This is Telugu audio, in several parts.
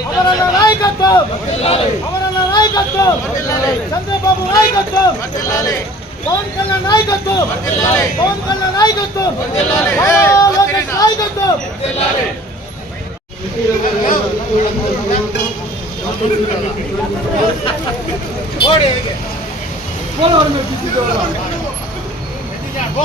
అమరన్న నాయకత్వం! అమరన్న నాయకత్వం! చంద్రబాబు నాయకత్వం! పవన్ కళ్యాణ్ నాయకత్వం! పవన్ కళ్యాణ్ నాయకత్వం! లోకేష్ నాయకత్వం! ಬೋ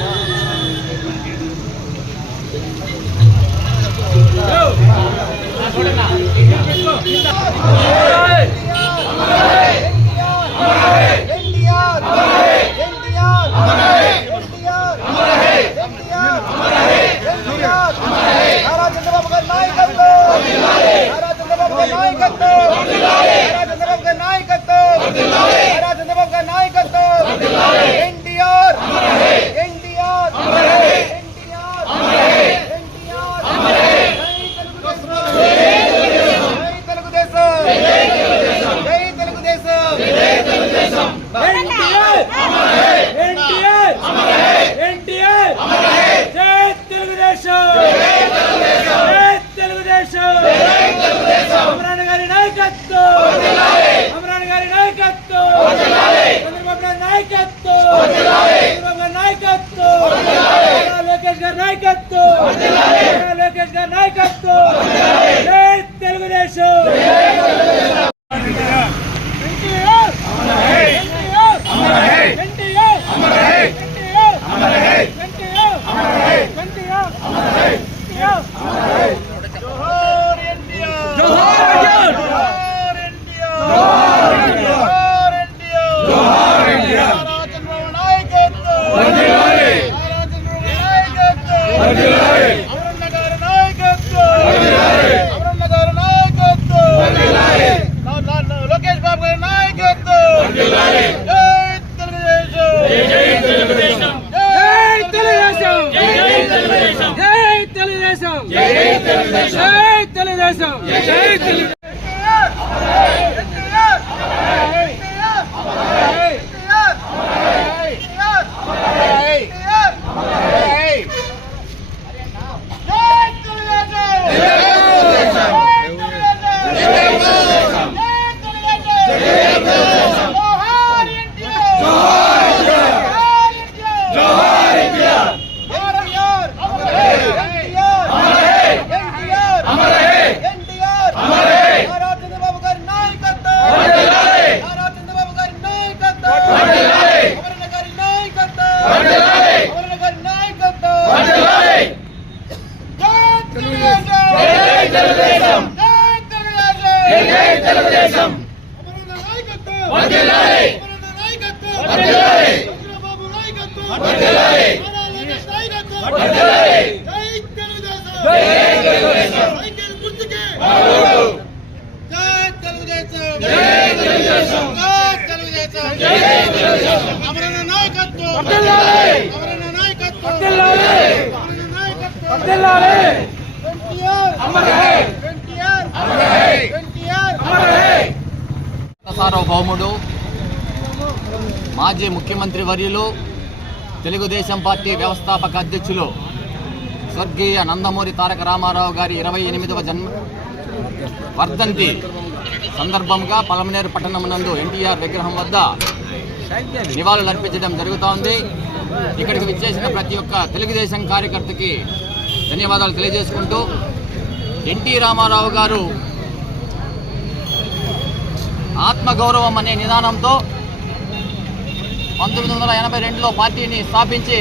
నాయకత్వం. లోకేష్ గారి నాయకత్వం. సార్వభౌముడు మాజీ ముఖ్యమంత్రి వర్యులు తెలుగుదేశం పార్టీ వ్యవస్థాపక అధ్యక్షులు స్వర్గీయ నందమూరి తారక రామారావు గారి ఇరవై ఎనిమిదవ జన్మ వర్ధంతి సందర్భంగా పలమనేరు పట్టణం నందు ఎన్టీఆర్ విగ్రహం వద్ద నివాళులు అర్పించడం జరుగుతోంది. ఇక్కడికి విచ్చేసిన ప్రతి ఒక్క తెలుగుదేశం కార్యకర్తకి ధన్యవాదాలు తెలియజేసుకుంటూ ఎన్టీ రామారావు గారు ఆత్మగౌరవం అనే నిదానంతో పంతొమ్మిది వందల ఎనభై రెండులో పార్టీని స్థాపించి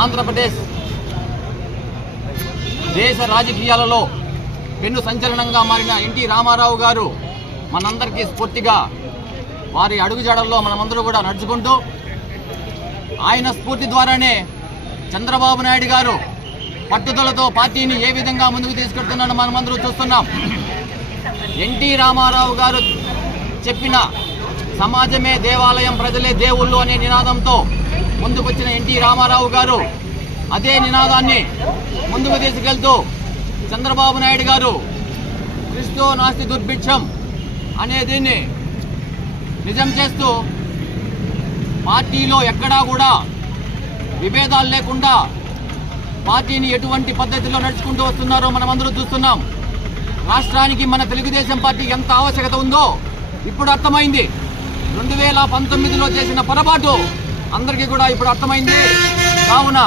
ఆంధ్రప్రదేశ్ దేశ రాజకీయాలలో పెన్ను సంచలనంగా మారిన ఎన్టీ రామారావు గారు మనందరికీ స్ఫూర్తిగా వారి అడుగుజాడల్లో మనమందరూ కూడా నడుచుకుంటూ ఆయన స్ఫూర్తి ద్వారానే చంద్రబాబు నాయుడు గారు పట్టుదలతో పార్టీని ఏ విధంగా ముందుకు తీసుకెళ్తున్నాడో మనమందరూ చూస్తున్నాం. ఎన్టీ రామారావు గారు చెప్పిన సమాజమే దేవాలయం ప్రజలే దేవుళ్ళు అనే నినాదంతో ముందుకొచ్చిన ఎన్టీ రామారావు గారు అదే నినాదాన్ని ముందుకు తీసుకెళ్తూ చంద్రబాబు నాయుడు గారు క్రిస్తో నాస్తి దుర్భిక్షం అనే దీన్ని నిజం చేస్తూ పార్టీలో ఎక్కడా కూడా విభేదాలు లేకుండా పార్టీని ఎటువంటి పద్ధతిలో నడుచుకుంటూ వస్తున్నారో మనమందరూ చూస్తున్నాం. రాష్ట్రానికి మన తెలుగుదేశం పార్టీ ఎంత ఆవశ్యకత ఉందో ఇప్పుడు అర్థమైంది. రెండు వేల పంతొమ్మిదిలో చేసిన పొరపాటు అందరికీ కూడా ఇప్పుడు అర్థమైంది. కావున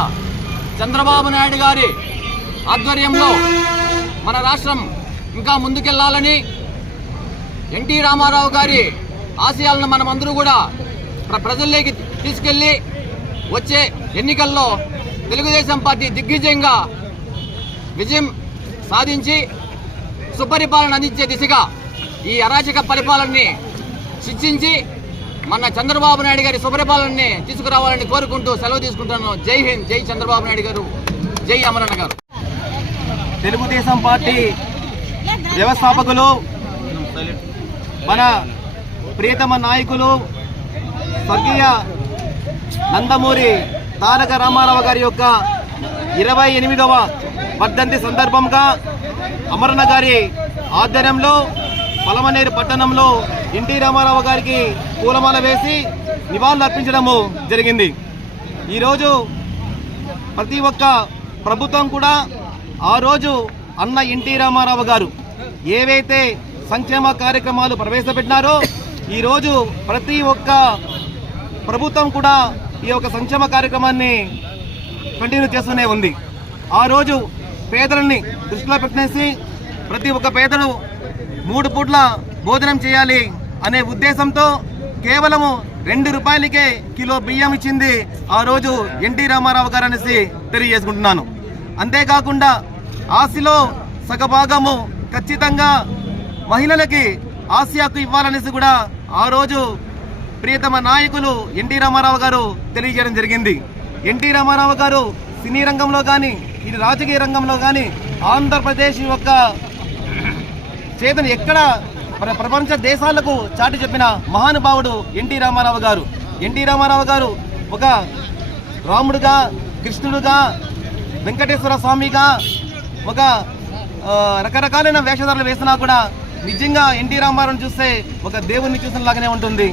చంద్రబాబు నాయుడు గారి ఆధ్వర్యంలో మన రాష్ట్రం ఇంకా ముందుకెళ్ళాలని ఎన్టీ రామారావు గారి ఆశయాలను మనమందరూ కూడా ప్రజల్లోకి తీసుకెళ్ళి వచ్చే ఎన్నికల్లో తెలుగుదేశం పార్టీ దిగ్విజయంగా విజయం సాధించి సుపరిపాలన అందించే దిశగా ఈ అరాచక పరిపాలనని శిక్షించి మన చంద్రబాబు నాయుడు గారి సుపరిపాలనని తీసుకురావాలని కోరుకుంటూ సెలవు తీసుకుంటాను జై హింద్ జై చంద్రబాబు నాయుడు గారు. జై అమరణ గారు. తెలుగుదేశం పార్టీ వ్యవస్థాపకులు మన ప్రియతమ నాయకులు స్వర్గీయ నందమూరి తారక రామారావు గారి యొక్క ఇరవై ఎనిమిదవ వర్ధంతి సందర్భంగా అమరణ గారి ఆధ్వర్యంలో పలమనేరు పట్టణంలో ఎన్టీ రామారావు గారికి పూలమాల వేసి నివాళులు అర్పించడము జరిగింది. ఈరోజు ప్రతి ఒక్క ప్రభుత్వం కూడా ఆ రోజు అన్న ఎన్టీ రామారావు గారు ఏవైతే సంక్షేమ కార్యక్రమాలు ప్రవేశపెట్టినారో ఈరోజు ప్రతి ఒక్క ప్రభుత్వం కూడా ఈ యొక్క సంక్షేమ కార్యక్రమాన్ని కంటిన్యూ చేస్తూనే ఉంది. ఆ రోజు పేదలని దృష్టిలో పెట్టేసి ప్రతి ఒక్క పేదలు మూడు పూట్ల భోజనం చేయాలి అనే ఉద్దేశంతో కేవలము రెండు రూపాయలకే కిలో బియ్యం ఇచ్చింది ఆ రోజు ఎన్టీ రామారావు గారు అనేసి తెలియజేసుకుంటున్నాను. అంతేకాకుండా ఆస్తిలో సగభాగము ఖచ్చితంగా మహిళలకి ఆసియాకు ఇవ్వాలనేసి కూడా ఆ రోజు ప్రియతమ నాయకులు ఎన్టీ రామారావు గారు తెలియజేయడం జరిగింది. ఎన్టీ రామారావు గారు సినీ రంగంలో కానీ ఇది రాజకీయ రంగంలో కానీ ఆంధ్రప్రదేశ్ యొక్క చేతను ఎక్కడ మన ప్రపంచ దేశాలకు చాటి చెప్పిన మహానుభావుడు ఎన్టీ రామారావు గారు. ఎన్టీ రామారావు గారు ఒక రాముడుగా కృష్ణుడుగా వెంకటేశ్వర స్వామిగా ఒక రకరకాలైన వేషధారలు వేసినా కూడా నిజంగా ఎన్టీ రామారావుని చూస్తే ఒక దేవుణ్ణి చూసినలాగానే ఉంటుంది.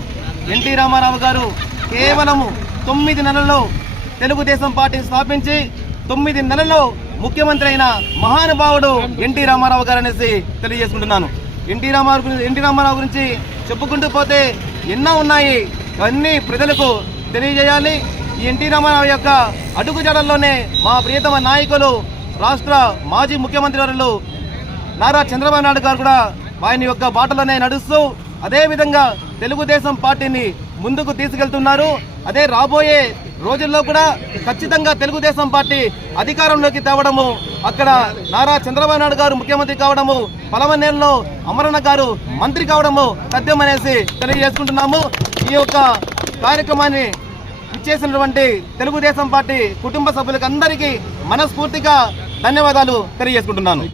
ఎన్టీ రామారావు గారు కేవలము తొమ్మిది నెలల్లో తెలుగుదేశం పార్టీని స్థాపించి తొమ్మిది నెలల్లో ముఖ్యమంత్రి అయిన మహానుభావుడు ఎన్టీ రామారావు గారు అనేసి తెలియజేసుకుంటున్నాను. ఎన్టీ రామారావు గురించి ఎన్టీ రామారావు గురించి చెప్పుకుంటూ పోతే ఎన్నో ఉన్నాయి. అన్నీ ప్రజలకు తెలియజేయాలి. ఈ ఎన్టీ రామారావు యొక్క అడుగుజాడల్లోనే మా ప్రియతమ నాయకులు రాష్ట్ర మాజీ ముఖ్యమంత్రి వారు నారా చంద్రబాబు నాయుడు గారు కూడా ఆయన యొక్క బాటలోనే నడుస్తూ అదేవిధంగా తెలుగుదేశం పార్టీని ముందుకు తీసుకెళ్తున్నారు. అదే రాబోయే రోజుల్లో కూడా ఖచ్చితంగా తెలుగుదేశం పార్టీ అధికారంలోకి తేవడము అక్కడ నారా చంద్రబాబు నాయుడు గారు ముఖ్యమంత్రి కావడము పలమనేరులో అమరణ గారు మంత్రి కావడము సత్యమనేసి తెలియజేసుకుంటున్నాము. ఈ యొక్క కార్యక్రమాన్ని ఇచ్చేసినటువంటి తెలుగుదేశం పార్టీ కుటుంబ సభ్యులకు అందరికీ మనస్ఫూర్తిగా ధన్యవాదాలు తెలియజేసుకుంటున్నాను.